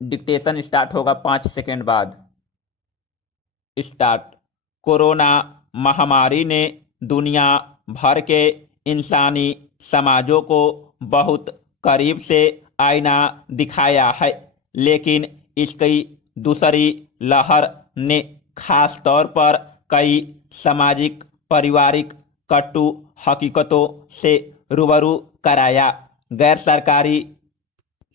Dictation start होगा 5 second बाद। Start. Corona महामारी ने दुनिया भर के इंसानी समाजों को बहुत करीब से आईना दिखाया है, लेकिन इसकी दूसरी लहर ने खास तौर पर कई सामाजिक पारिवारिक कटु हकीकतों से रूबरू कराया। गैर सरकारी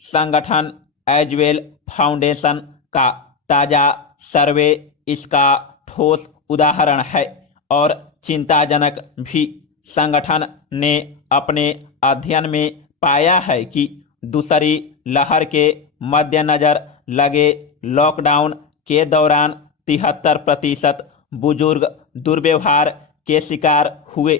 संगठन एजवेल फाउंडेशन का ताज़ा सर्वे इसका ठोस उदाहरण है, और चिंताजनक भी। संगठन ने अपने अध्ययन में पाया है कि दूसरी लहर के मद्देनजर लगे लॉकडाउन के दौरान 73% बुजुर्ग दुर्व्यवहार के शिकार हुए।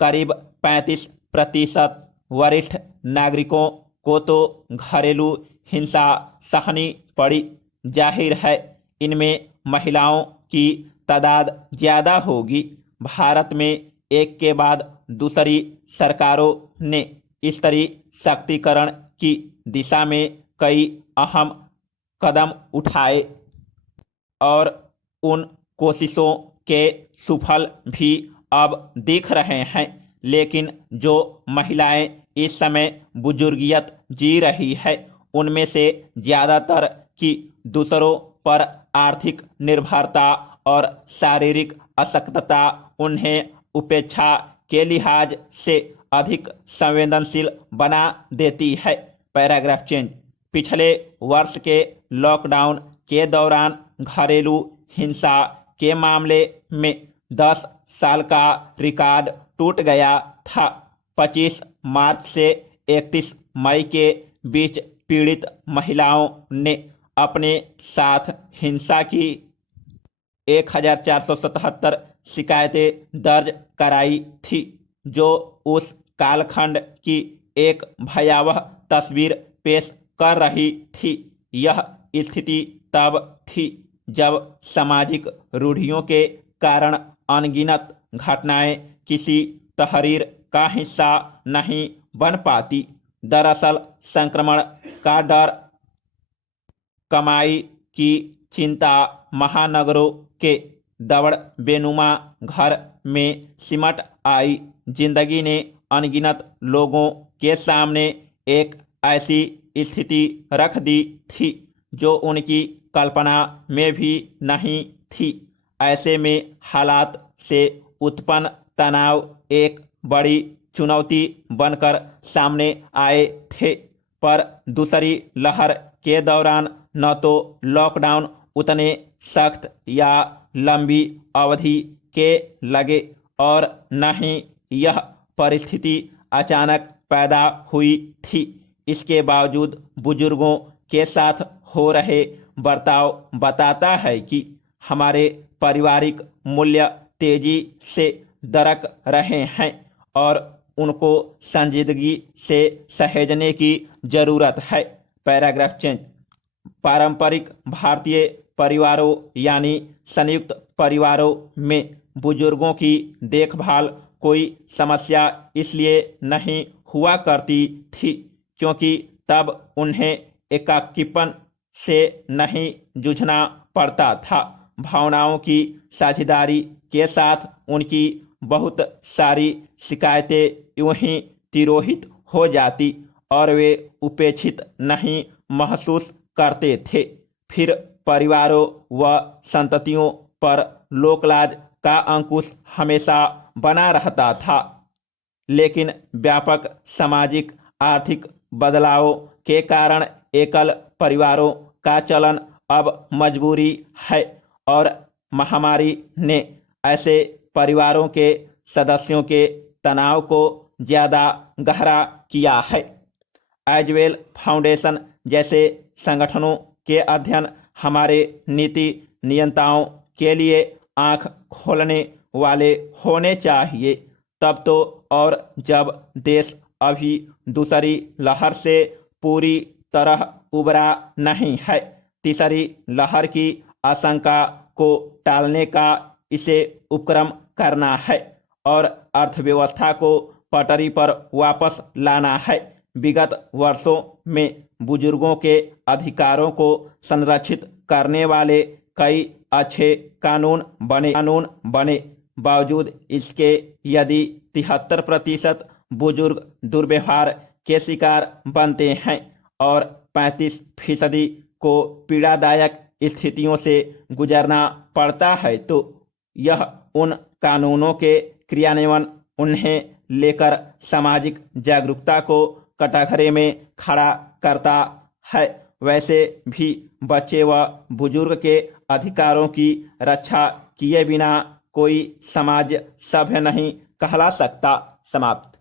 करीब 35% वरिष्ठ नागरिकों को तो घरेलू हिंसा सहनी पड़ी। जाहिर है इनमें महिलाओं की तादाद ज़्यादा होगी। भारत में एक के बाद दूसरी सरकारों ने स्त्री शक्तिकरण की दिशा में कई अहम कदम उठाए, और उन कोशिशों के सुफल भी अब दिख रहे हैं। लेकिन जो महिलाएं इस समय बुजुर्गियत जी रही है, उनमें से ज़्यादातर की दूसरों पर आर्थिक निर्भरता और शारीरिक अशक्तता उन्हें उपेक्षा के लिहाज से अधिक संवेदनशील बना देती है। Paragraph change. पिछले वर्ष के लॉकडाउन के दौरान घरेलू हिंसा के मामले में 10 साल का रिकॉर्ड टूट गया था। 25 मार्च से 31 मई के बीच पीड़ित महिलाओं ने अपने साथ हिंसा की 1477 शिकायतें दर्ज कराई थी, जो उस कालखंड की एक भयावह तस्वीर पेश कर रही थी। यह स्थिति तब थी जब सामाजिक रूढ़ियों के कारण अनगिनत घटनाएं किसी तहरीर का हिस्सा नहीं बन पाती। दरअसल संक्रमण का डर, कमाई की चिंता, महानगरों के दबड़ बेनुमा घर में सिमट आई जिंदगी ने अनगिनत लोगों के सामने एक ऐसी स्थिति रख दी थी जो उनकी कल्पना में भी नहीं थी। ऐसे में हालात से उत्पन्न तनाव एक बड़ी चुनौती बनकर सामने आए थे। पर दूसरी लहर के दौरान न तो लॉकडाउन उतने सख्त या लंबी अवधि के लगे, और न ही यह परिस्थिति अचानक पैदा हुई थी। इसके बावजूद बुजुर्गों के साथ हो रहे बर्ताव बताता है कि हमारे पारिवारिक मूल्य तेजी से दरक रहे हैं, और उनको संजीदगी से सहेजने की जरूरत है। Paragraph change. पारंपरिक भारतीय परिवारों यानी संयुक्त परिवारों में बुजुर्गों की देखभाल कोई समस्या इसलिए नहीं हुआ करती थी क्योंकि तब उन्हें एकाकीपन से नहीं जूझना पड़ता था। भावनाओं की साझेदारी के साथ उनकी बहुत सारी शिकायतें यूं ही तिरोहित हो जाती और वे उपेक्षित नहीं महसूस करते थे। फिर परिवारों व संततियों पर लोकलाज का अंकुश हमेशा बना रहता था। लेकिन व्यापक सामाजिक आर्थिक बदलावों के कारण एकल परिवारों का चलन अब मजबूरी है, और महामारी ने ऐसे परिवारों के सदस्यों के तनाव को ज़्यादा गहरा किया है। एजवेल फाउंडेशन जैसे संगठनों के अध्ययन हमारे नीति नियंताओं के लिए आंख खोलने वाले होने चाहिए। तब तो और जब देश अभी दूसरी लहर से पूरी तरह उबरा नहीं है। तीसरी लहर की आशंका को टालने का इसे उपक्रम करना है और अर्थव्यवस्था को पटरी पर वापस लाना है। विगत वर्षों में बुजुर्गों के अधिकारों को संरक्षित करने वाले कई अच्छे कानून बने। बावजूद इसके यदि 73% बुजुर्ग दुर्व्यवहार के शिकार बनते हैं और 35% को पीड़ादायक स्थितियों से गुजरना पड़ता है, तो यह उन कानूनों के क्रियान्वयन उन्हें लेकर सामाजिक जागरूकता को कटघरे में खड़ा करता है। वैसे भी बच्चे व बुजुर्ग के अधिकारों की रक्षा किए बिना कोई समाज सभ्य नहीं कहला सकता। समाप्त।